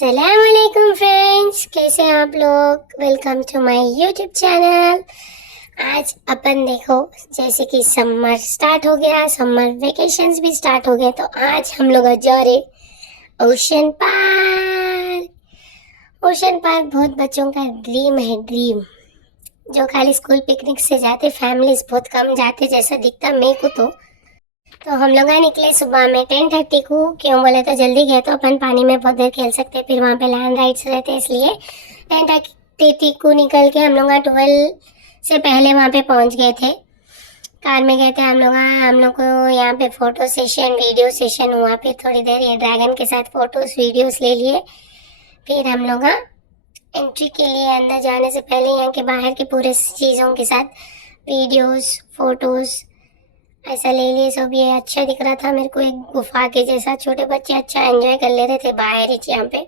अस्सलामुअलैकुम फ्रेंड्स, कैसे हैं आप लोग। Welcome to my YouTube channel. आज अपन देखो, जैसे कि समर स्टार्ट हो गया, समर वेकेशंस भी स्टार्ट हो गए, तो आज हम लोग जा रहे ओशन पार्क। ओशन पार्क बहुत बच्चों का ड्रीम है, ड्रीम जो खाली स्कूल पिकनिक से जाते, फैमिलीज बहुत कम जाते जैसा दिखता मेरे को। तो हम लोग निकले सुबह में 10:30 को। क्यों बोले तो जल्दी गए तो अपन पानी में बहुत देर खेल सकते, फिर वहाँ पे लैंड राइड्स रहते, इसलिए 10:30 को निकल के हम लोग 12 से पहले वहाँ पे पहुँच गए थे। कार में गए थे हम लोग को यहाँ पे फ़ोटो सेशन, वीडियो सेशन हुआ, फिर थोड़ी देर ये ड्रैगन के साथ फ़ोटोज़ वीडियोस ले लिए। फिर हम लोग एंट्री के लिए अंदर जाने से पहले यहाँ के बाहर के पूरे चीज़ों के साथ वीडियोस फ़ोटोज़ ऐसा ले लिए। सब ये अच्छा दिख रहा था मेरे को, एक गुफा के जैसा। छोटे बच्चे अच्छा एंजॉय कर ले रहे थे बाहर ही यहाँ पे,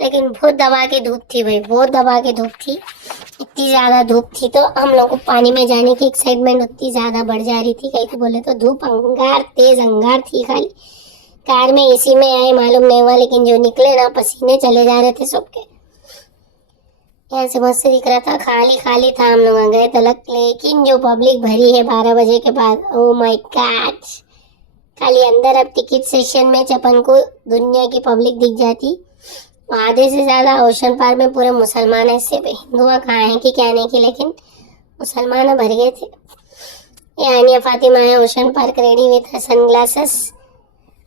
लेकिन बहुत दबा के धूप थी भाई, बहुत दबा के धूप थी, इतनी ज़्यादा धूप थी। तो हम लोग को पानी में जाने की एक्साइटमेंट उतनी ज़्यादा बढ़ जा रही थी, कहीं को बोले तो धूप अंगार, तेज़ अंगार थी। खाली कार में एसी में आए मालूम नहीं हुआ, लेकिन जो निकले ना पसीने चले जा रहे थे सबके। यहाँ से मस्त दिख रहा था, खाली खाली था। हम लोग गए तलक, लेकिन जो पब्लिक भरी है 12 बजे के बाद, ओ माय गॉड। खाली अंदर अब टिकट सेशन में चपन को दुनिया की पब्लिक दिख जाती। आधे से ज़्यादा ओशन पार्क में पूरे मुसलमान है, इससे भी हिंदुआ कहाँ है कि क्या नहीं की, लेकिन मुसलमान भर गए थे। ये आनिया फातिमा है ocean park ready with sunglasses.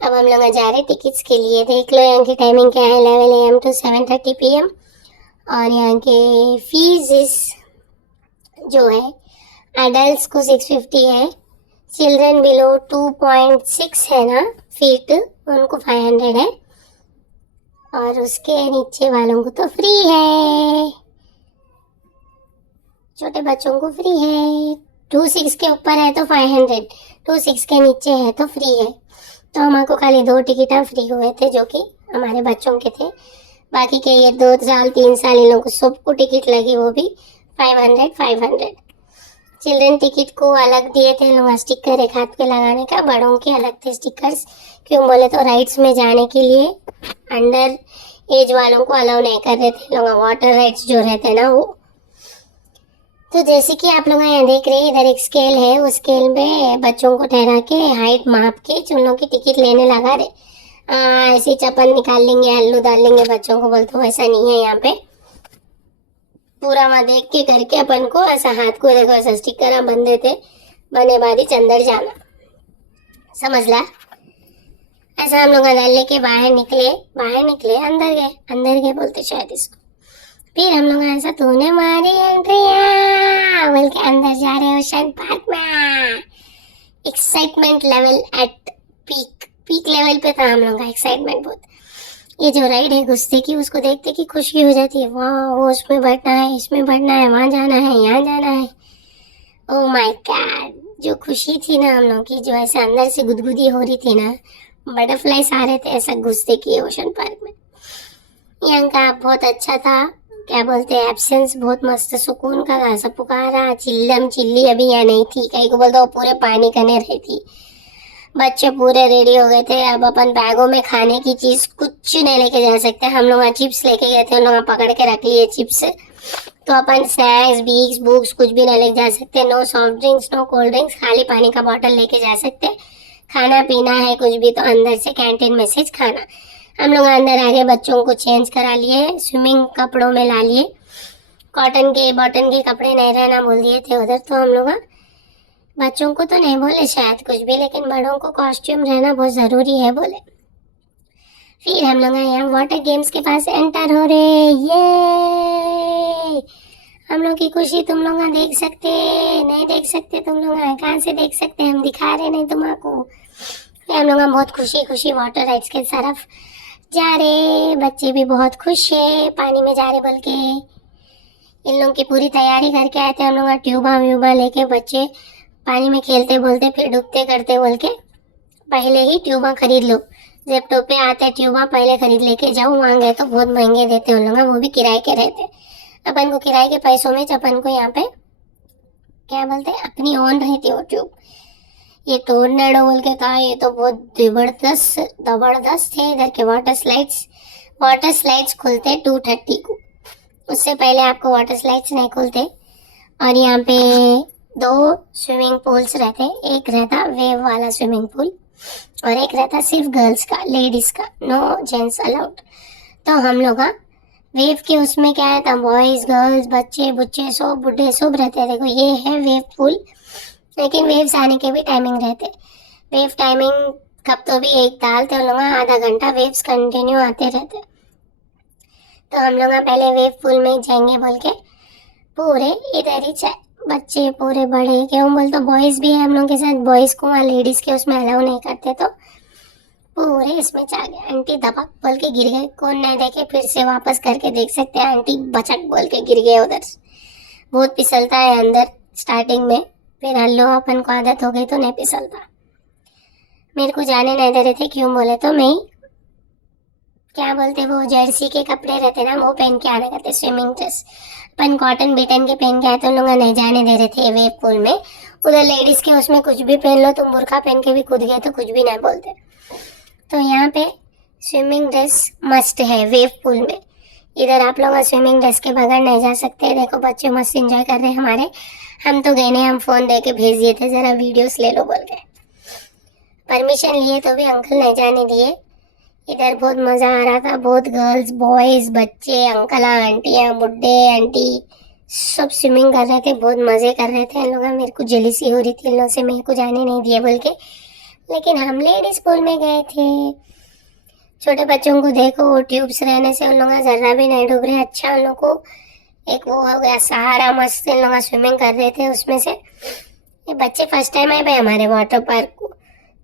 अब हम लोग जा रहे टिकट्स के लिए। देख लो यहाँ की टाइमिंग क्या है, 11 AM to 7:30 PM। और यहाँ के फीस जो है, एडल्ट को 650 है, चिल्ड्रन बिलो 2.6 है ना फीट, उनको 500 है, और उसके नीचे वालों को तो फ्री है, छोटे बच्चों को फ्री है। 26 के ऊपर है तो 500, 26 के नीचे है तो फ्री है। तो हमारे खाली 2 टिकट फ्री हुए थे, जो कि हमारे बच्चों के थे। बाकी के ये 2 साल 3 साल इन लोगों को सबको टिकट लगी, वो भी 500। चिल्ड्रन टिकट को अलग दिए थे लोग, स्टिकर एक हाथ पे लगाने का, बड़ों के अलग थे स्टिकर्स। क्यों बोले तो राइड्स में जाने के लिए अंडर एज वालों को अलाउ नहीं कर रहे थे लोग, वाटर राइड्स जो रहते ना वो। तो जैसे कि आप लोग यहाँ देख रहे हैं, इधर एक स्केल है, उस स्केल पे बच्चों को ठहरा के हाइट माप के चुनों की टिकट लेने लगा रहे। ऐसे चप्पल निकाल लेंगे, हल्लू डाल लेंगे बच्चों को, बोलते वैसा नहीं है यहाँ पे। पूरा वहाँ देख के करके अपन को ऐसा हाथ को देखो ऐसा स्टिकर बन देते, बने बाद ही अंदर जाना, समझ ला। ऐसा हम लोग अंदर लेके बाहर निकले, अंदर गए बोलते शायद इसको। फिर हम लोग ऐसा, तूने मारी एंट्री बोल के अंदर जा रहे ओशन पार्क में। Excitement level at peak level पे था हम लोग का एक्साइटमेंट बहुत। ये जो राइड है गुस्से की, उसको देखते कि खुशी हो जाती है, वाह वो उसमें बैठना है, इसमें बैठना है, वहाँ जाना है, यहाँ जाना है। ओ माय गॉड, जो खुशी थी ना हम लोग की, जो ऐसे अंदर से गुदगुदी हो रही थी ना, बटरफ्लाईज आ रहे थे ऐसा गुस्से की ओशन पार्क में। यहाँ का बहुत अच्छा था, क्या बोलते हैं, एब्सेंस बहुत मस्त सुकून का था। सब पुकारा, चिल्लम चिल्ली अभी यहाँ नहीं थी, कहीं को बोलते वो पूरे पानी करने रही थी। बच्चे पूरे रेडी हो गए थे। अब अपन बैगों में खाने की चीज कुछ नहीं लेके जा सकते। हम लोग चिप्स लेके गए थे, उन लोग पकड़ के रख लिए चिप्स। तो अपन स्नैक्स, बीक्स, बुक्स कुछ भी नहीं लेके जा सकते। No soft drinks, no cold drinks, खाली पानी का बॉटल लेके जा सकते। खाना पीना है कुछ भी तो अंदर से कैंटीन में से खाना। हम लोग अंदर आगे बच्चों को चेंज करा लिए, स्विमिंग कपड़ों में ला लिए। कॉटन के कपड़े नहीं रहना बोल दिए थे उधर। तो हम लोग बच्चों को तो नहीं बोले शायद कुछ भी, लेकिन बड़ों को कॉस्ट्यूम रहना बहुत ज़रूरी है बोले। फिर हम लोग यहाँ वाटर गेम्स के पास एंटर हो रहे। ये हम लोग की खुशी तुम लोग देख सकते नहीं, देख सकते तुम लोग कहाँ से देख सकते, हम दिखा रहे नहीं तुम्हारा। हम लोग बहुत खुशी खुशी वाटर राइड्स के तरफ जा रहे। बच्चे भी बहुत खुश है, पानी में जा रहे बोल के। इन लोगों की पूरी तैयारी करके आए थे हम लोग, ट्यूबा व्यूबा लेके। बच्चे पानी में खेलते बोलते फिर डूबते करते बोल के पहले ही ट्यूबा खरीद लो। जेप्टो पे आते ट्यूबा, पहले खरीद लेके जाओ। वहाँ गए तो बहुत महंगे देते उन लोग, वो भी किराए के रहते। अपन को किराए के पैसों में अपन को यहाँ पे क्या बोलते हैं, अपनी ओन रहती वो ट्यूब। ये टोर्नेडो बोल के कहा, ये तो बहुत जबरदस्त थे इधर के वाटर स्लाइड्स। वाटर स्लाइड्स खुलते 2:30 को, उससे पहले आपको वाटर स्लाइड्स नहीं खुलते। और यहाँ पे 2 स्विमिंग पूल्स रहते, एक रहता वेव वाला स्विमिंग पूल और एक रहता सिर्फ गर्ल्स का, लेडीज का, नो जेंट्स अलाउड। तो हम लोग वेव के उसमें क्या है था, बॉयज गर्ल्स बच्चे बुच्चे सब बुढ़े सब रहते हैं। देखो ये है वेव पूल, लेकिन वेव्स आने के भी टाइमिंग रहते। वेव टाइमिंग कब तो भी एक डालते उन लोग आधा घंटा, वेव्स कंटिन्यू आते रहते। तो हम लोग पहले वेव पूल में जाएंगे बोल के पूरे इधर ही चाहे बच्चे पूरे बड़े, क्यों बोल तो बॉयज भी है हम लोग के साथ, बॉयज को वहाँ लेडीज के उसमें अलाउ नहीं करते, तो पूरे इसमें जा गए। आंटी दबक बोल के गिर गए, कौन नहीं देखे फिर से वापस करके देख सकते हैं, आंटी बचक बोल के गिर गए उधर। बहुत फिसलता है अंदर स्टार्टिंग में, फिर हल्लो अपन को आदत हो गई तो नहीं फिसलता। मेरे को जाने नहीं दे रहे थे, क्यों बोले तो मैं क्या बोलते वो जर्सी के कपड़े रहते ना, वो पहन के आने करते, स्विमिंग ड्रेस अपन कॉटन बिटन के पहन के आए, तो लोग नहीं जाने दे रहे थे वेव पूल में। उधर लेडीज के उसमें कुछ भी पहन लो, तुम बुरखा पहन के भी कूद गए तो कुछ भी नहीं बोलते। तो यहाँ पे स्विमिंग ड्रेस मस्ट है वेव पूल में। इधर आप लोग स्विमिंग ड्रेस के बगैर नहीं जा सकते। देखो बच्चे मस्त एंजॉय कर रहे हैं हमारे, हम तो गए नहीं, हम फोन दे के भेज दिए थे जरा वीडियोस ले लो बोल के, परमिशन लिए तो भी अंकल नहीं जाने दिए। इधर बहुत मजा आ रहा था, बहुत गर्ल्स बॉयज बच्चे अंकल आंटियाँ बुड्ढे आंटी सब स्विमिंग कर रहे थे, बहुत मजे कर रहे थे। इन लोग मेरे को जेलिसी हो रही थी इन लोगों से, मेरे को जाने नहीं दिए बोल के, लेकिन हम लेडीज पूल में गए थे। छोटे बच्चों को देखो ट्यूब्स रहने से उन लोग जरा भी नहीं डूब रहे। अच्छा उन लोग को एक वो हो गया सहारा, मस्त इन लोग स्विमिंग कर रहे थे उसमें से। ये बच्चे फर्स्ट टाइम आए भाई हमारे वाटर पार्क को,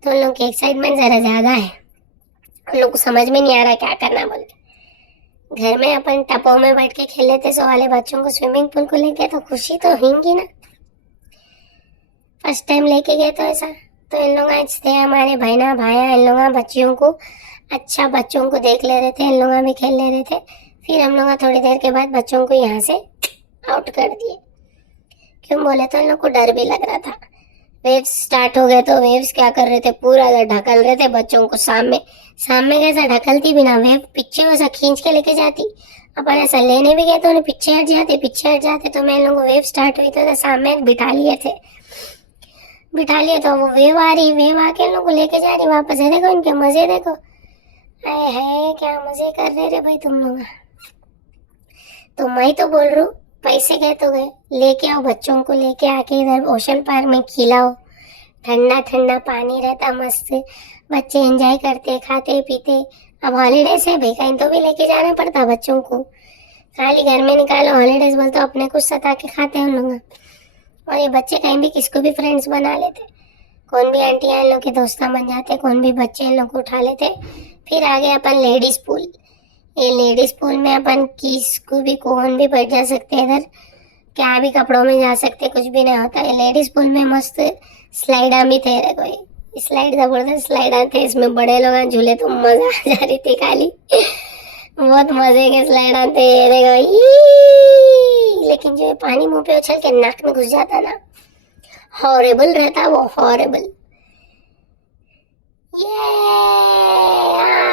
तो उन लोग की एक्साइटमेंट ज़रा ज़्यादा है, उन लोग को समझ में नहीं आ रहा क्या करना बोल के। घर में अपन टपों में बैठ के खेल लेते, सो वाले बच्चों को स्विमिंग पूल को लेके तो खुशी तो होगी ना, फर्स्ट टाइम लेके गए तो ऐसा। तो इन लोग आज थे हमारे बहना भाया, इन लोग बच्चियों को अच्छा बच्चों को देख ले रहे थे, इन लोग भी खेल ले रहे थे। फिर हम लोग थोड़ी देर के बाद बच्चों को यहाँ से आउट कर दिए, क्यों बोले तो इन लोग को डर भी लग रहा था। वेव्स स्टार्ट हो गए तो वेव्स क्या कर रहे थे, पूरा ढकल रहे थे बच्चों को। सामने सामने कैसा ढकलती बिना वेव पीछे वैसा खींच के लेके जाती, अपन ऐसा लेने भी गए तो उन्हें पीछे हट जाते, पीछे हट जाते। तो मैं इन लोगों को वेव स्टार्ट हुई तो सामने बिठा लिए थे, बिठा लिए तो वो वेव आ रही, वेव आके इन लोग को लेके जा रही वापस है। देखो इनके मजे देखो, आए है क्या मजे कर रहे रे भाई तुम लोग। तो मैं तो बोल रहा हूँ पैसे गए तो गए, लेके आओ बच्चों को, लेके आके इधर ओशन पार्क में खिलाओ, ठंडा ठंडा पानी रहता मस्त, बच्चे एंजॉय करते खाते पीते। अब हॉलीडेज है भाई, कहीं तो भी लेके जाना पड़ता बच्चों को, खाली घर में निकालो हॉलीडेज बोल तो अपने कुछ सता के खाते हैं उन लोग। और ये बच्चे कहीं भी किसको भी फ्रेंड्स बना लेते, कौन भी आंटी इन लोग के दोस्ता बन जाते, कौन भी बच्चे इन लोग को उठा लेते। फिर आगे अपन लेडीज पूल, ये लेडीज पूल में अपन किसको भी कौन भी बैठ जा सकते, इधर क्या भी कपड़ों में जा सकते, कुछ भी नहीं होता। ये लेडीज पूल में मस्त स्लाइडा भी थे, देखो स्लाइड जबरदस्त स्लाइड थे, इसमें बड़े लोग झूले तो मजा आ जा रही थी खाली, बहुत मजे के स्लाइड थे देखो। लेकिन जो पानी मुंह पे उछल के नाक में घुस जाता ना, हॉरेबल रहता वो, हॉरेबल। ये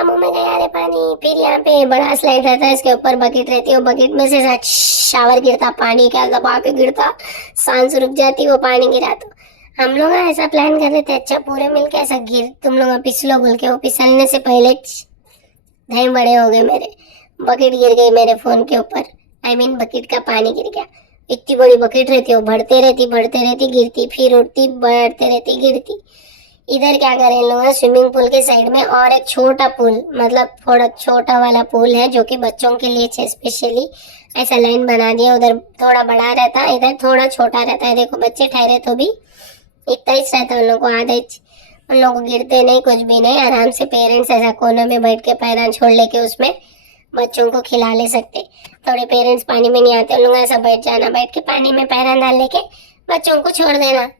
मुंह में गया रे पानी। फिर यहाँ पे बड़ा स्लाइड रहता है, इसके ऊपर बकेट रहती है, वो बकेट में से शावर गिरता, पानी क्या दबा के गिरता, सांस रुक जाती वो पानी गिरा। तो हम लोग ऐसा प्लान कर रहे थे, अच्छा पूरे मिलके ऐसा गिर तुम लोग पिछलो बोल के, वो फिसलने से पहले ढाई बड़े हो गए मेरे, बकेट गिर गई मेरे फोन के ऊपर, आई मीन बकेट का पानी गिर गया। इतनी बड़ी बकेट रहती है, वो बढ़ते रहती गिरती, फिर उठती बढ़ते रहती गिरती। इधर क्या करें लोग, स्विमिंग पूल के साइड में और एक छोटा पूल, मतलब थोड़ा छोटा वाला पूल है जो कि बच्चों के लिए स्पेशली ऐसा लाइन बना दिया। उधर थोड़ा बड़ा रहता है, इधर थोड़ा छोटा रहता है। देखो बच्चे ठहरे तो भी इतना ही रहता है उन लोग को, आधे उन लोग को गिरते नहीं कुछ भी नहीं, आराम से पेरेंट्स ऐसा कोने में बैठ के पैरां छोड़ लेके उसमें बच्चों को खिला ले सकते। थोड़े पेरेंट्स पानी में नहीं आते, उन लोग ऐसा बैठ जाना, बैठ के पानी में पैरां डाल लेके बच्चों को छोड़ देना।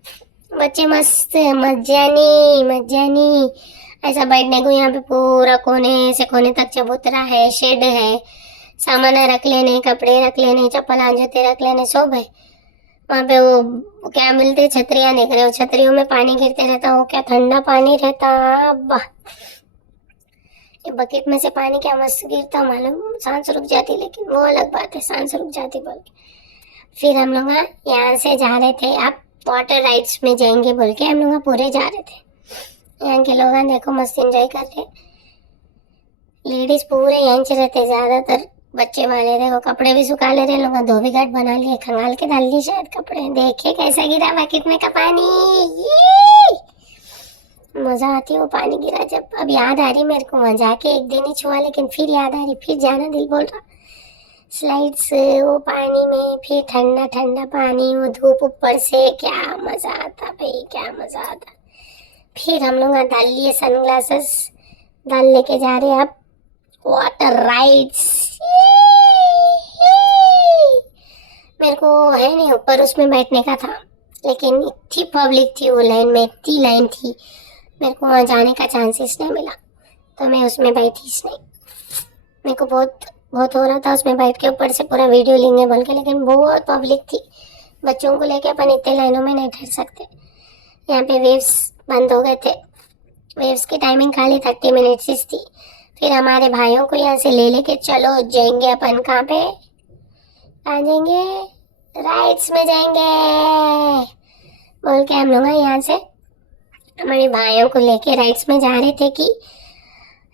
बच्चे मस्त मजानी ऐसा बैठने को। यहाँ पे पूरा कोने से कोने तक चबूतरा है, शेड है, सामान रख लेने, कपड़े रख लेने, चप्पल जूते रख लेने, सब है। वहाँ पे वो क्या मिलते, छतरियाँ देख रहे हो, छतरियों में पानी गिरते रहता, वो क्या ठंडा पानी रहता। अब्बा बकेट में से पानी क्या मस्त गिरता मालूम, सांस रुक जाती, लेकिन वो अलग बात है, सांस रुक जाती बोल के। फिर हम लोग यहाँ से जा रहे थे, आप वाटर राइड्स में जाएंगे बोल के हम लोग पूरे जा रहे थे। यहाँ के लोग देखो मस्त एंजॉय कर रहे, लेडीज पूरे यहीं से रहते, ज्यादातर बच्चे वाले देखो कपड़े भी सुखा ले रहे लोग, धोबी घाट बना लिए, खंगाल के डाल लिए शायद कपड़े। देखे कैसा गिरा बकेट में का पानी, ये मजा आती है वो पानी गिरा जब। अब याद आ रही मेरे को, वहां जाके एक दिन ही छुआ, लेकिन फिर याद आ रही, फिर जाना दिल बोल रहा। स्लाइड्स, वो पानी में, फिर ठंडा ठंडा पानी, वो धूप ऊपर से, क्या मजा आता भाई, क्या मजा आता। फिर हम लोग डाल लिए सनग्लासेस, डाल लेके जा रहे अब वाटर राइड्स। मेरे को है नहीं ऊपर उसमें बैठने का था, लेकिन इतनी पब्लिक थी वो लाइन में, इतनी लाइन थी, मेरे को वहाँ जाने का चांसेस नहीं मिला, तो मैं उसमें बैठी नहीं। मेरे को बहुत हो रहा था उसमें बैठ के ऊपर से पूरा वीडियो लेंगे बोल के, लेकिन बहुत पब्लिक थी, बच्चों को लेके अपन इतने लाइनों में नहीं ठहर सकते। यहाँ पे वेव्स बंद हो गए थे, वेव्स की टाइमिंग खाली 30 मिनट्स थी। फिर हमारे भाइयों को यहाँ से ले लेके चलो जाएंगे अपन, कहाँ पे आ जाएंगे, राइड्स में जाएंगे बोल के हम लोग यहाँ से हमारे भाइयों को लेके राइड्स में जा रहे थे कि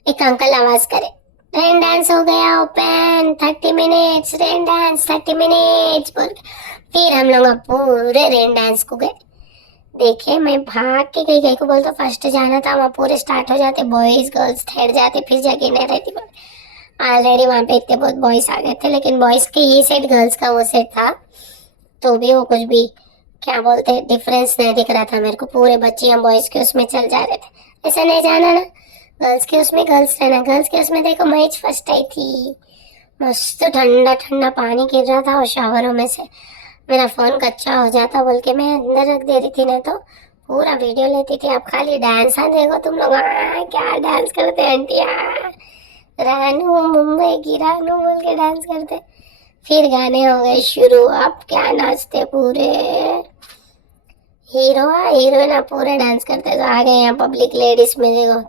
एक अंकल आवाज करे, रेन डांस हो गया open, 30 minutes rain dance, 30 minutes बोल के। फिर हम लोग पूरे रेन डांस को गए। देखे मैं भाग के गई को बोलता फर्स्ट जाना था, वहाँ पूरे स्टार्ट हो जाते, बॉयज गर्ल्स ठहर जाते, फिर जगह नहीं रहती। ऑलरेडी वहाँ पे इतने बहुत बॉयज आ गए थे, लेकिन बॉयज के ये सेट गर्ल्स का वो सेट था, तो भी वो कुछ भी क्या बोलते डिफरेंस नहीं दिख रहा था मेरे को। पूरे बच्चे हम बॉयज के उसमें चल जा रहे थे, ऐसा नहीं जाना ना, गर्ल्स के उसमें गर्ल्स रहना। गर्ल्स के उसमें देखो मैच फर्स्ट आई थी, मस्त ठंडा ठंडा पानी गिर रहा था और शावरों में से मेरा फोन कच्चा हो जाता बोल के मैं अंदर रख दे रही थी, ना तो पूरा वीडियो लेती थी। अब खाली डांस देखो तुम लोग, क्या डांस करते आंटिया, रानू मुंबई की रानू बोल के डांस करते। फिर गाने हो गए शुरू, अब क्या नाचते पूरे, हीरो हीरोइन पूरे डांस करते। तो आ गए यहाँ पब्लिक लेडीज में, देखो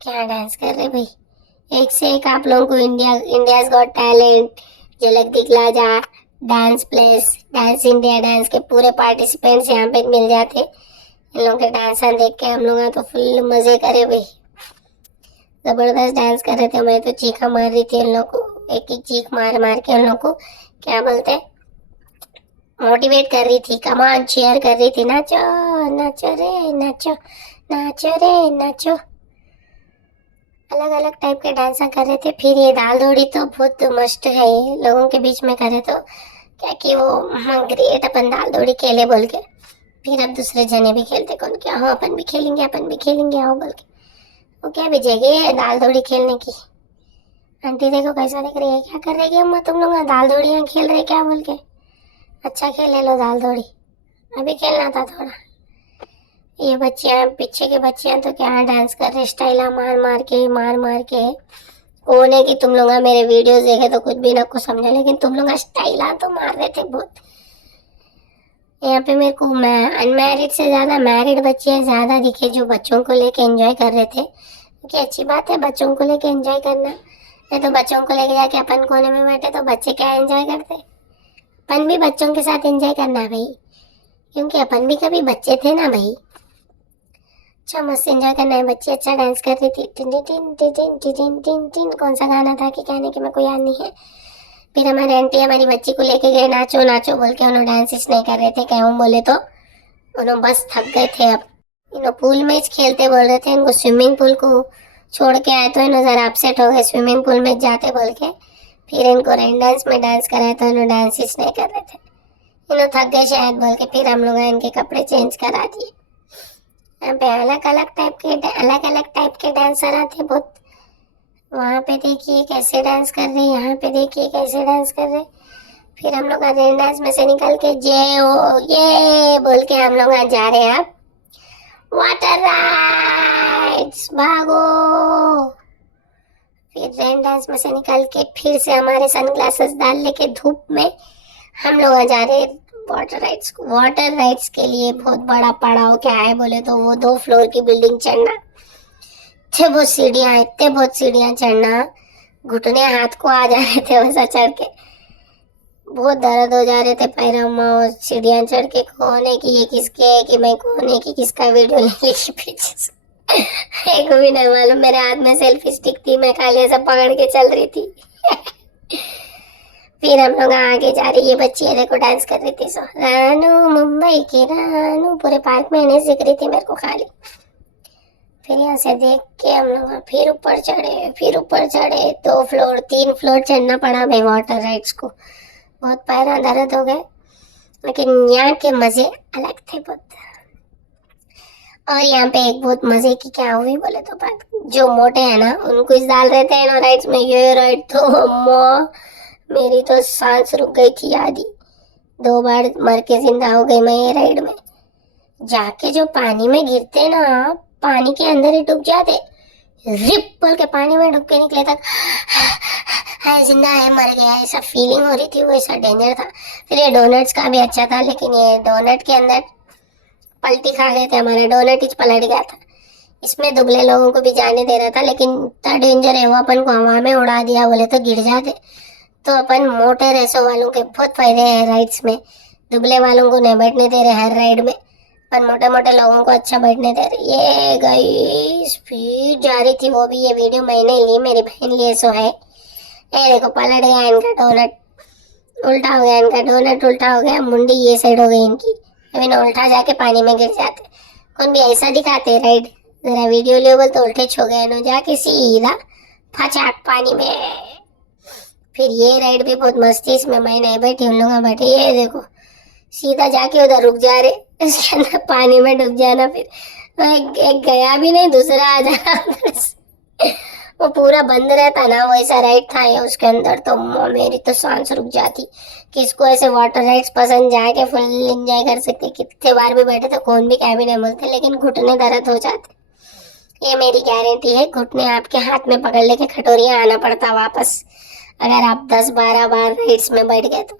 क्या डांस कर रहे भाई, एक से एक आप लोगों को इंडियाज गॉट टैलेंट, झलक दिखला जा, dance place, dance India dance के पूरे पार्टिसिपेंट्स यहाँ पे मिल जाते। इन लोगों के डांस देख के हम लोग तो फुल मजे करे भाई, जबरदस्त डांस कर रहे थे। मैं तो चीखा मार रही थी उन लोग को, एक एक चीख मार मार के उन लोग को क्या बोलते मोटिवेट कर रही थी, कमान चीयर कर रही थी, नाचो नाचो रे नाचो, नाचो रे नाचो। अलग अलग टाइप के डांस कर रहे थे। फिर ये दाल दौड़ी तो बहुत मस्त है, लोगों के बीच में करे तो क्या कि वो ग्रेट अपन दाल दौड़ी खेले बोल के। फिर अब दूसरे जने भी खेलते, कौन क्या हो अपन भी खेलेंगे, अपन भी खेलेंगे आओ बोल के। वो क्या भी जगह है दाल दौड़ी खेलने की। आंटी देखो कैसा दिख रही है, क्या कर रही है अम्मा तुम लोग, दाल दौड़ी यहाँ खेल रहे क्या बोल के। अच्छा खेले लो दाल दौड़ी, अभी खेलना था थोड़ा। ये बच्चियां पीछे के बच्चियां तो क्या डांस कर रहे, स्टाइला मार मार के। कौन है कि तुम लोग मेरे वीडियोस देखे तो कुछ भी ना कुछ समझे, लेकिन तुम लोग स्टाइला तो मार रहे थे बहुत। यहाँ पे मेरे को अनमैरिड से ज्यादा मैरिड बच्चियां ज्यादा दिखे, जो बच्चों को लेके एंजॉय कर रहे थे। क्योंकि अच्छी बात है बच्चों को लेके एंजॉय करना, नहीं तो बच्चों को लेके जाके अपन कोने में बैठे तो बच्चे क्या एंजॉय करते। अपन भी बच्चों के साथ एंजॉय करना भाई, क्योंकि अपन भी कभी बच्चे थे ना भाई। अच्छा मस्त एंजॉय करना है, बच्ची अच्छा डांस कर रही थी। Tin tin tin tin tin tin tin कौन सा गाना था कि कहने की मेरे को याद नहीं है। फिर हमारे आंटी हमारी बच्ची को लेके गए, नाचो नाचो बोल के। उन्होंने डांस नहीं कर रहे थे, क्या हम बोले तो उन्होंने बस थक गए थे। अब इन्हों पूल में खेलते बोल रहे थे, इनको स्विमिंग पूल को छोड़ के आए तो इन्हों जरा अपसेट हो गए, स्विमिंग पूल में जाते बोल के। फिर इनको रेन डांस में डांस कराया तो इन्होंने डांस नहीं कर रहे थे, इन्हों थक गए शायद बोल के। फिर हम लोग इनके कपड़े चेंज करा दिए। यहाँ पे अलग अलग टाइप के डांसर आते बहुत। वहाँ पे देखिए कैसे डांस कर रहे, यहाँ पे देखिए कैसे डांस कर रहे। फिर हम लोग रेन डांस में से निकल के जे ओ ये बोल के हम लोग आज जा रहे हैं अब वाटर राइड्स, भागो। फिर रेन डांस में से निकल के फिर से हमारे सनग्लासेस डाल लेके धूप में हम लोग जा रहे वाटर राइड्स को। वाटर राइड्स के लिए बहुत बड़ा पड़ाव क्या है बोले तो वो 2 फ्लोर की बिल्डिंग चढ़ना। इतने बहुत सीढ़ियां चढ़ना, घुटने हाथ को आ जा रहे थे वैसा चढ़ के, बहुत दर्द हो जा रहे थे पैरों में। और सीढ़ियां चढ़ के कौन है कि ये किसके है कि मैं कौन है कि किसका वीडियो ले ली पीछे से एक भी नहीं मालूम। मेरे हाथ में सेल्फी स्टिक थी, मैं खाली ऐसा पकड़ के चल रही थी फिर हम लोग आगे जा रही, ये बच्ची है देखो डांस कर रही थी। सो रानू मुंबई की रानू पूरे पार्क में नहीं सीख रही थी मेरे को खाली। फिर यहाँ से देख के हम लोग फिर ऊपर चढ़े, 2 फ्लोर 3 फ्लोर चढ़ना पड़ा भाई वाटर राइड्स को। बहुत पैर दर्द हो गए, लेकिन यहाँ के मजे अलग थे बहुत। और यहाँ पे एक बहुत मजे की क्या हुई बोले तो बात, जो मोटे हैं ना उनको इस डाल रहे थे ना राइड्स में। ये राइड तो अम्मा मेरी तो सांस रुक गई थी आधी, 2 बार मर के जिंदा हो गई मैं ये राइड में। जाके जो पानी में गिरते ना, पानी के अंदर ही डूब जाते, रिप बोल के पानी में डूब के निकले तक है जिंदा है मर गया ऐसा फीलिंग हो रही थी, वो ऐसा डेंजर था। फिर ये डोनट्स का भी अच्छा था, लेकिन ये डोनट के अंदर पलटी खा गए थे, हमारा डोनट ही पलट गया था। इसमें दुबले लोगों को भी जाने दे रहा था, लेकिन इतना डेंजर है वो अपन को हवा में उड़ा दिया बोले तो गिर जाते। तो अपन मोटे रेसों वालों के बहुत फायदे हैं राइड्स में, दुबले वालों को नहीं बैठने दे रहे हर राइड में, पर मोटे मोटे लोगों को अच्छा बैठने दे रहे। ये गई स्पीड जा रही थी वो भी, ये वीडियो मैंने ली, मेरी बहन लिए सो है। ये देखो पलट गया इनका डोनट, उल्टा हो गया इनका डोनट, उल्टा हो गया, मुंडी ये साइड हो गई इनकी, अभी ना उल्टा जाके पानी में गिर जाते। कौन भी ऐसा दिखाते राइड, जरा वीडियो ले बोल तो उल्टे छो गए ना, जाके सीधा फचाक पानी में। फिर ये राइड भी बहुत मस्त थी, इसमें मैं नहीं बैठी, उन लोग बैठे। ये देखो सीधा जाके उधर रुक जा रहे, इसके अंदर पानी में डूब जाना। फिर एक गया भी नहीं, दूसरा आ जाना वो पूरा बंद रहता ना, वैसा राइड था ये उसके अंदर। तो मेरी तो सांस रुक जाती। किसको ऐसे वाटर राइड्स पसंद, जाके फुल एंजॉय कर सकते, कितने बार भी बैठे तो कौन भी क्या भी नहीं बोलते, लेकिन घुटने दर्द हो जाते। ये मेरी गारंटी है, घुटने आपके हाथ में पकड़ लेके खटोरियां आना पड़ता वापस, अगर आप 10-12 बार राइड्स में बैठ गए तो।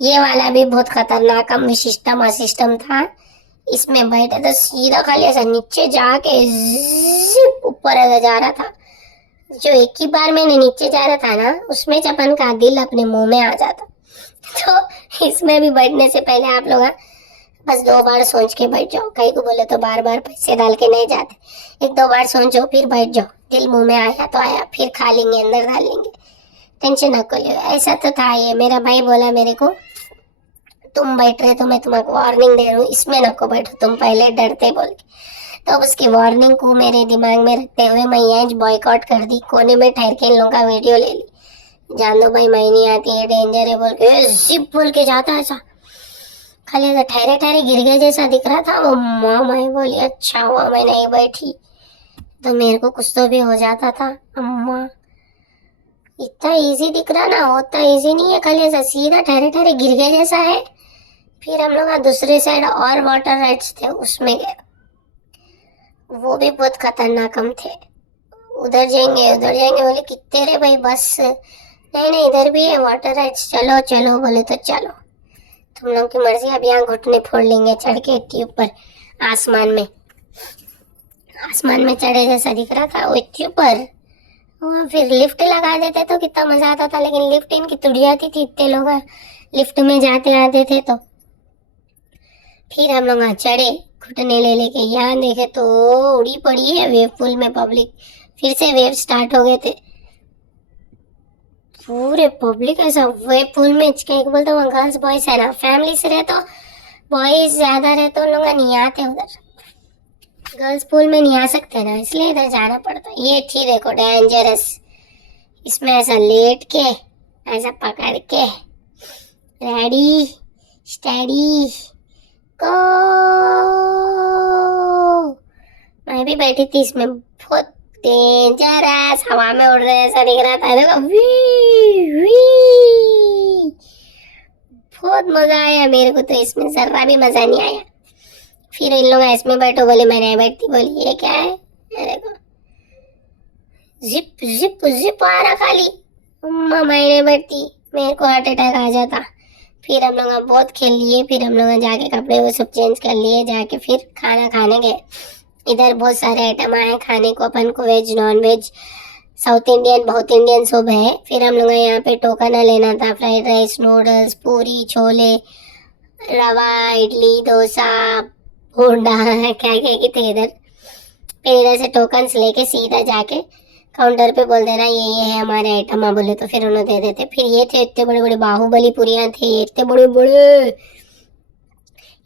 ये वाला भी बहुत खतरनाक सिस्टम असिस्टम था, इसमें बैठे तो सीधा खाली ऐसा नीचे जाके ऊपर जा रहा था। जो एक ही बार मैंने नीचे जा रहा था ना, उसमें चपन का दिल अपने मुंह में आ जाता। तो इसमें भी बैठने से पहले आप लोग बस 2 बार सोच के बैठ जाओ, कहीं को बोले तो बार बार पैसे डाल के नहीं जाते, 1-2 बार सोचो फिर बैठ जाओ, दिल मुंह में आया तो आया, फिर खा लेंगे अंदर डाल लेंगे, टेंशन न को लियो। ऐसा तो था। ये मेरा भाई बोला मेरे को, तुम बैठ रहे तो मैं तुम्हारा वार्निंग दे रहा हूँ, इसमें नको बैठो तुम, पहले डरते बोल के। तो उसकी वार्निंग को मेरे दिमाग में रखते हुए मैं आज बॉयकॉट कर दी, कोने में ठहर के इन लोगों का वीडियो ले ली। जान दो भाई मैं नहीं आती है, डेंजर है बोल के जिप बोल के जाता ऐसा, खाली ऐसा ठहरे ठहरे गिर गए जैसा दिख रहा था वो। माँ मैं बोली अच्छा हुआ मैं नहीं बैठी, तो मेरे को कुछ तो भी हो जाता था। अम्मा इतना इजी दिख रहा ना, होता इजी नहीं है, खाली ऐसा सीधा ठहरे ठहरे गिर गए जैसा है। फिर हम लोग दूसरे साइड और वाटर राइड्स थे, उसमें गए, वो भी बहुत खतरनाक हम थे। उधर जाएंगे बोले कितने रे भाई, बस नहीं इधर भी है वाटर राइड्स, चलो चलो बोले तो चलो, तुम लोग की मर्जी, अब यहाँ घुटने फोड़ लेंगे चढ़ के ट्यूब पर। आसमान में चढ़े जैसा दिख रहा था वो ट्यूब पर। वो फिर लिफ्ट लगा देते तो कितना मजा आता था, लेकिन लिफ्ट इनकी टूट जाती थी, इतने लोग लिफ्ट में जाते आते थे। तो फिर हम लोग चढ़े घुटने ले लेके, यहाँ देखे तो उड़ी पड़ी है वेव पूल में पब्लिक, फिर से वेव स्टार्ट हो गए थे, पूरे पब्लिक ऐसा वेव पूल में। क्या बोलते हैं गर्ल्स बॉयज है ना, फैमिली से रहे तो बॉयज ज्यादा रहे तो लोग नहीं आते उधर, गर्ल्स पूल में नहीं आ सकते ना, इसलिए इधर जाना पड़ता। ये थी देखो डेंजरस, इसमें ऐसा लेट के ऐसा पकड़ के रेडी स्टडी को, मैं भी बैठी थी इसमें, बहुत डेंजरस, हवा में उड़ रहे ऐसा दिख रहा था देखो, वी वी, बहुत मजा आया मेरे को तो इसमें, जरा भी मजा नहीं आया। फिर इन लोग इसमें बैठो बोले, मैं नहीं बैठती, बोली ये क्या है, ये देखो जिप जिप जिप आ रहा खाली, मैं नहीं बैठती, मेरे को हार्ट अटैक आ जाता। फिर हम लोग बहुत खेल लिए, फिर हम लोग जाके कपड़े वो सब चेंज कर लिए, जाके फिर खाना खाने गए। इधर बहुत सारे आइटम आए खाने को अपन को, veg non veg, south Indian बहुत इंडियन सब है। फिर हम लोग यहाँ पे टोकना लेना था, फ्राइड राइस, नूडल्स, पूरी, छोले, रवा इडली, डोसा, होंडा क्या क्या की थे इधर। फिर इधर से टोकन्स लेके सीधा जाके काउंटर पे बोल देना ये है हमारे आइटम, बोले तो फिर उन्हें दे देते। फिर ये थे इतने बड़े बड़े बाहुबली पूरियां थे, ये इतने बड़े बड़े।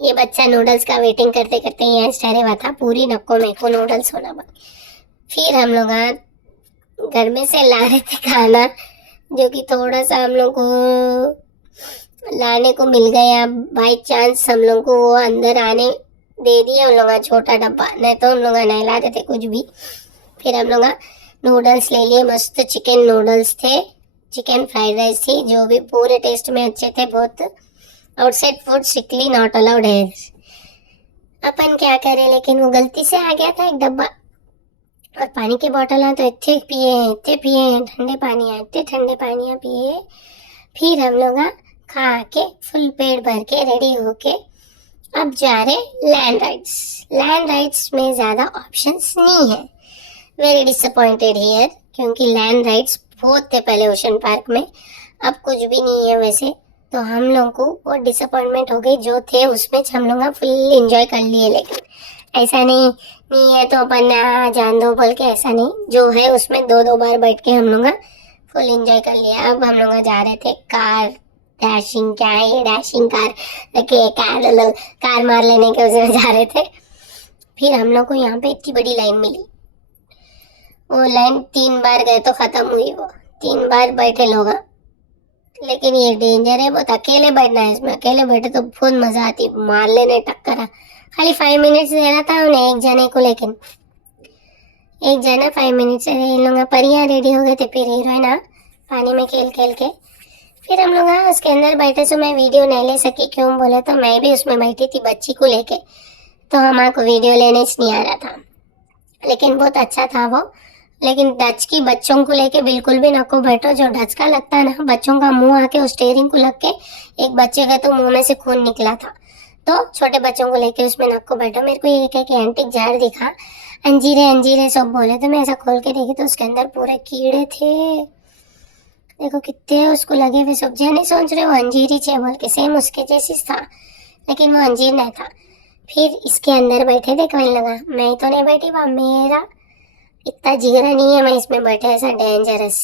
ये बच्चा नूडल्स का वेटिंग करते करते यहाँ ठहरे हुआ था, पूरी नक्को में को नूडल्स होना बा। फिर हम लोग घर में से ला रहे थे खाना, जो कि थोड़ा सा हम लोग को लाने को मिल गया बाई चांस। हम लोग को वो अंदर आने दे दिया उन लोग छोटा डब्बा, नहीं तो हम लोग नहीं ला रहे थे कुछ भी। फिर हम लोग नूडल्स ले लिए, मस्त चिकन नूडल्स थे, चिकन फ्राइड राइस थी, जो भी पूरे टेस्ट में अच्छे थे बहुत। Outside food strictly not allowed है। अपन क्या करें, लेकिन वो गलती से आ गया था एक डब्बा। और पानी की बोतल तो इतने पिए हैं, इतने पिए हैं, ठंडे पानी है, इतने ठंडे पानियाँ पिए। फिर हम लोग खा के फुल पेट भर के रेडी होके अब जा रहे लैंड राइड्स। लैंड राइड्स में ज़्यादा ऑप्शंस नहीं है, वेरी डिसअपॉइंटेड हियर, क्योंकि लैंड राइड्स बहुत थे पहले ओशन पार्क में, अब कुछ भी नहीं है वैसे। तो हम लोग को बहुत डिसअपॉइंटमेंट हो गई, जो थे उसमें हम लोग फुल एंजॉय कर लिए। लेकिन ऐसा नहीं है तो अपन जान दो बोल के, ऐसा नहीं, जो है उसमें दो दो बार बैठ के हम लोग फुल एंजॉय कर लिया। अब हम लोग जा रहे थे कार डैशिंग, क्या है ये डैशिंग कार, देखिए कार मार लेने के उसमें जा रहे थे। फिर हम लोग को यहाँ पे इतनी बड़ी लाइन मिली, वो लाइन 3 बार गए तो खत्म हुई, वो 3 बार बैठे लोग। लेकिन ये डेंजर है बहुत, अकेले बैठना है इसमें, अकेले बैठे तो बहुत मजा आती, मार लेने टक्कर। खाली 5 मिनट्स देना था उन्हें एक जने को, लेकिन एक जना 5 मिनट से इन लोग परियां रेडी हो गए थे। फिर हीरोइन पानी में खेल खेल के, फिर हम लोग उसके अंदर बैठे, सो मैं वीडियो नहीं ले सकी, क्यों बोले तो मैं भी उसमें बैठी थी बच्ची को लेके, तो हमारे वीडियो लेने से नहीं आ रहा था। लेकिन बहुत अच्छा था वो। लेकिन डच की बच्चों को लेके बिल्कुल भी नको बैठो, जो डच का लगता है ना, बच्चों का मुंह आके उस स्टेयरिंग को लग के एक बच्चे का तो मुंह में से खून निकला था, तो छोटे बच्चों को लेके उसमें नको बैठो। मेरे को ये एक एंटिक जार दिखा, अंजीरे अंजीरे सब बोले, तो मैं ऐसा खोल के देखी तो उसके अंदर पूरे कीड़े थे, देखो कितने उसको लगे हुए। सब जने सोच रहे वो अंजीरी छे बोल के, सेम उसके जैसी था, लेकिन वो अंजीर नहीं था। फिर इसके अंदर बैठे थे, कहने लगा मैं तो नहीं बैठी वहाँ, मेरा इतना जिगरा नहीं है मैं इसमें बैठे, ऐसा डेंजरस।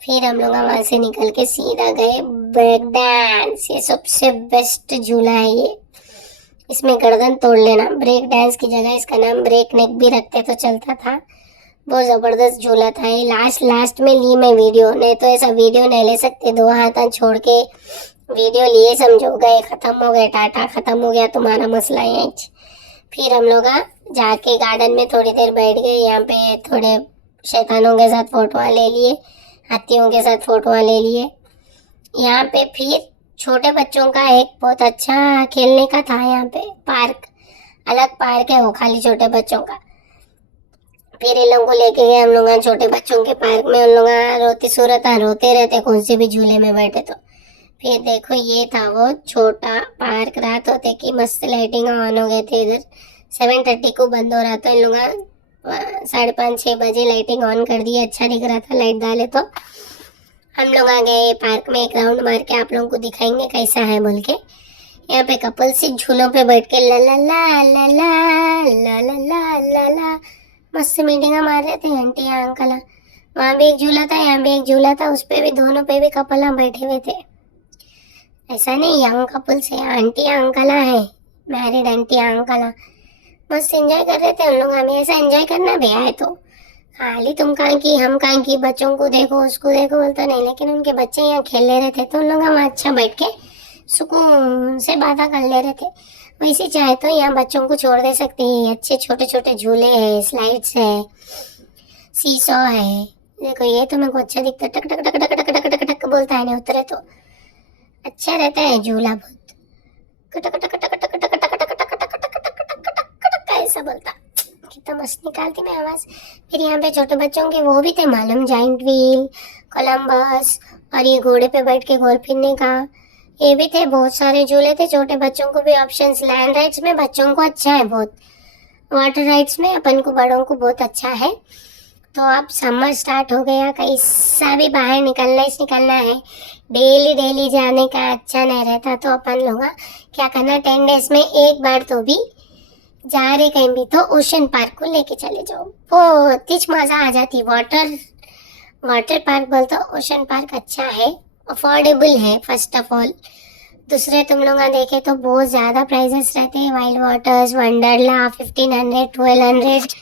फिर हम लोग वहां से निकल के सीधा गए ब्रेक डांस। ये सबसे बेस्ट झूला है ये, इसमें गर्दन तोड़ लेना। ब्रेक डांस की जगह इसका नाम ब्रेक नेक भी रखते तो चलता था, बहुत जबरदस्त झूला था ये। लास्ट में ली मैं वीडियो, नहीं तो ऐसा वीडियो नहीं ले सकते, 2 हाथ छोड़ के वीडियो लिए समझो, गए खत्म हो गए, टाटा खत्म हो गया तुम्हारा मसला ये। फिर हम लोग जाके गार्डन में थोड़ी देर बैठ गए, यहाँ पे थोड़े शैतानों के साथ फोटोआं ले लिए, हाथियों के साथ फोटोआं ले लिए यहाँ पे। फिर छोटे बच्चों का एक बहुत अच्छा खेलने का था यहाँ पे पार्क, अलग पार्क है वो खाली छोटे बच्चों का। फिर इन लोगों को लेके गए हम लोग छोटे बच्चों के पार्क में, उन लोग रोती सूरत रोते रहते कौन से भी झूले में बैठे तो। फिर देखो ये था वो छोटा पार्क, रात होते कि मस्त लाइटिंग ऑन हो गए थे इधर। 7:30 को बंद हो रहा था, इन लोग 5:30-6 बजे लाइटिंग ऑन कर दी, अच्छा दिख रहा था लाइट डाले तो। हम लोग आ गए पार्क में, एक राउंड मार के आप लोगों को दिखाएंगे कैसा है बोल के। यहाँ पे कपल से झूलों पे बैठ के ला ला ला ला ला ला ला ला ला ला मस्त मीटिंग मार रहे थे आंटी अंकल। वहाँ भी एक झूला था, यहाँ भी एक झूला था, उस पे भी दोनों पे भी कपल बैठे हुए थे। ऐसा नहीं यंग कपल से, आंटी अंकल है, मैरिड आंटी अंकल, मस्त एंजॉय कर रहे थे हम लोग। हमें ऐसा एंजॉय करना भी है तो खाली तुम कहाँ की हम कहाँ की, बच्चों को देखो उसको देखो बोलता नहीं, लेकिन उनके बच्चे यहाँ खेल ले रहे थे तो उन लोग वहाँ अच्छा बैठ के सुकून से बातें कर ले रहे थे। वैसे चाहे तो यहाँ बच्चों को छोड़ दे सकते हैं, अच्छे छोटे छोटे झूले हैं, स्लाइड्स है, सीसॉ है। देखो ये तो मेरे को अच्छा दिखता है, टक टक टक टक टक टक टक टक बोलता है, नहीं उतरे तो अच्छा रहता है झूला बहुत, टक टक टक टक टक टक टक टक टक टक ऐसा बोलता, कितना मस्त निकालती मैं आवाज। फिर यहाँ पे छोटे बच्चों के वो भी थे मालूम, जाइंट व्हील, कोलंबस, और ये घोड़े पे बैठ के गोल फिरने का ये भी थे। बहुत सारे झूले थे, छोटे बच्चों को भी ऑप्शंस। लैंड राइड्स में बच्चों को अच्छा है बहुत, वाटर राइड्स में अपन को बड़ों को बहुत अच्छा है। तो अब समर स्टार्ट हो गया, कहीं सा भी बाहर निकलना ही निकलना है, डेली डेली जाने का अच्छा नहीं रहता। तो अपन लोग क्या करना, 10 डेज में एक बार तो भी जा रहे कहीं भी तो ओशन पार्क को लेके चले जाओ, बहुत ही मजा आ जाती। वाटर पार्क बोलते ओशन पार्क अच्छा है, अफोर्डेबल है फर्स्ट ऑफ ऑल। दूसरे तुम लोग देखे तो बहुत ज़्यादा प्राइजेस रहते हैं, वाइल्ड वाटर्स, वंडरला 1500 1200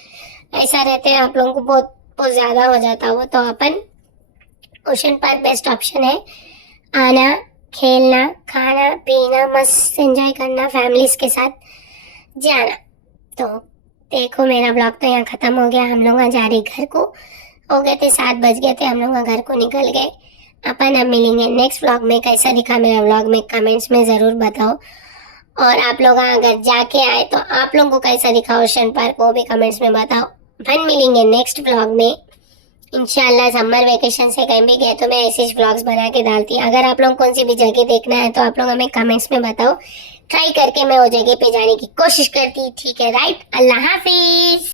ऐसा रहते हैं, आप लोगों को बहुत बहुत ज़्यादा हो जाता वो। तो अपन ओशन पार्क बेस्ट ऑप्शन है, आना, खेलना, खाना पीना, मस्त एंजॉय करना फैमिलीज के साथ जाना। तो देखो मेरा ब्लॉग तो यहाँ ख़त्म हो गया, हम लोग जा रहे घर को, हो गए थे 7 बज गए थे, हम लोग घर को निकल गए। अपन अब मिलेंगे नेक्स्ट व्लॉग में। कैसा दिखा मेरा व्लॉग में कमेंट्स में ज़रूर बताओ, और आप लोग अगर जाके आए तो आप लोगों को कैसा दिखा ओशन पार्क वो भी कमेंट्स में बताओ। अपन मिलेंगे नेक्स्ट व्लॉग में इंशाल्लाह। समर वेकेशन से कहीं भी गए तो मैं ऐसे व्लॉग्स बना के डालती हूँ। अगर आप लोग कौन सी भी जगह देखना है तो आप लोग हमें कमेंट्स में बताओ, ट्राई करके मैं वो जगह पे जाने की कोशिश करती। ठीक है, राइट। अल्लाह हाफिज।